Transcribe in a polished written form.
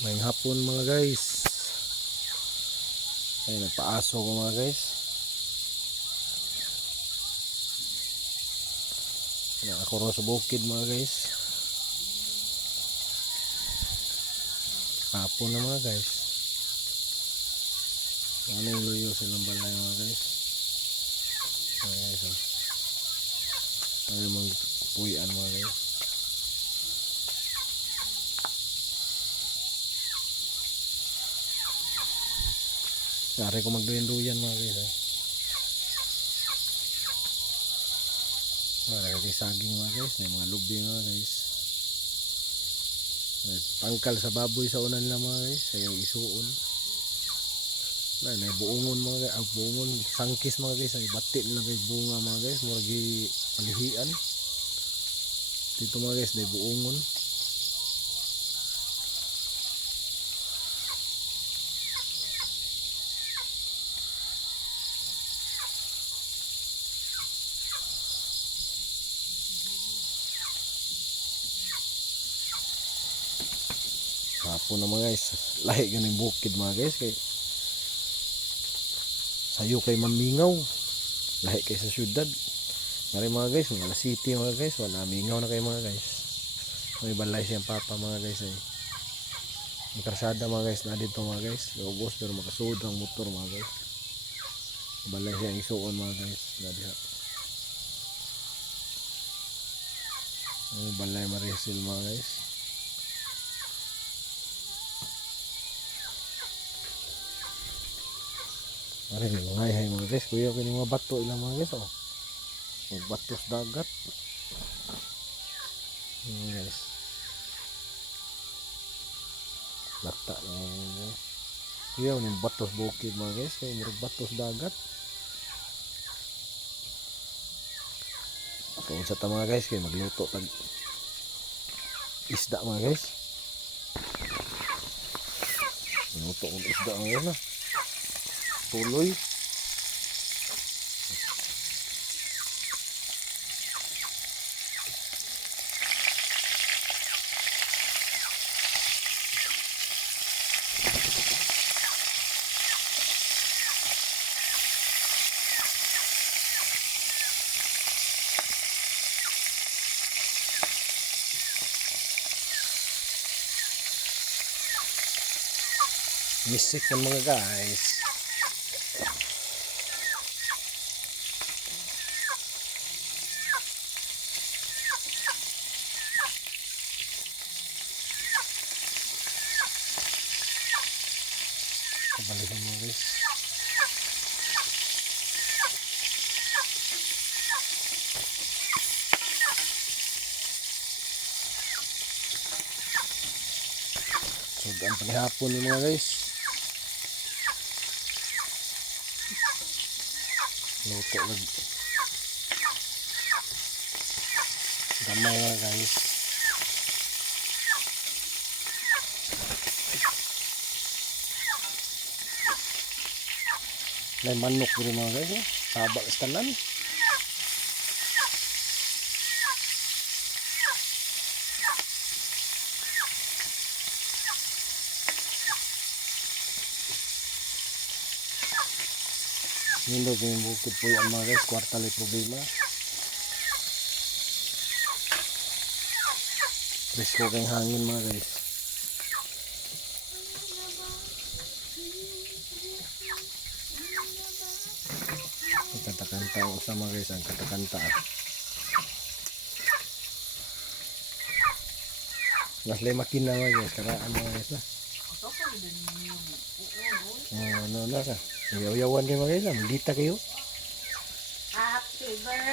May hapon mga guys. Ay nagpaaso ko mga guys. Ako rin sa bukid mga guys. Hapon na mga guys. Ano yung luyo silang balay mga guys. Mga guys oh. Ano yung mga puyan mga guys. Sari ko magduyan-duyan mga guys eh. Lagay saging mga guys. May mga lubi mga guys. Tangkal sa baboy sa unan nila mga guys. Sayang isuon. May buungon mga guys. Buungon sangkis mga guys. Ay batit lang kay bunga mga guys. Muragi palihian. Dito mga guys. May buungon. Hapon na mga guys. Lahi ganing bukid mga guys. Kay sayo kay mamingaw. Lahi kay sa syudad. Ngari mga guys. Mga city mga guys. Wala mingaw na kay mga guys. May balay siyang papa mga guys eh. Ang karsada mga guys. Na dito mga guys. Lobos pero makasud ang motor mga guys. Balay siyang isuon mga guys. Na diha. May balay marisil mga guys. Ari ngay mga guys, kuya kini mga bato ilang mga guys oh. Magbatos dagat. Guys. Lata lang guys. Kuya ni batos bukid mga guys, kay murag batos dagat. Kung sa ta mga guys, kay magluto tag isda mga guys. Magluto og isda mga guys na. Tuloy. Misik ng mga guys. Balikan mo guys. So ang panihapon ni mga guys. Luto lagi. Gamay mga guys. May manok din mga guys eh. Taba sa tanan. Nindog yung bukid po yan mga guys. Kwartal ay problema. Presko kayong hangin mga guys. Ang katakanta o sa mga guys. Ang katakanta. Mas lay makina mga guys. Karaan mga guys na. Ano na ka. Yaw-yawan kayo mga guys. Magdita kayo. Happy birthday.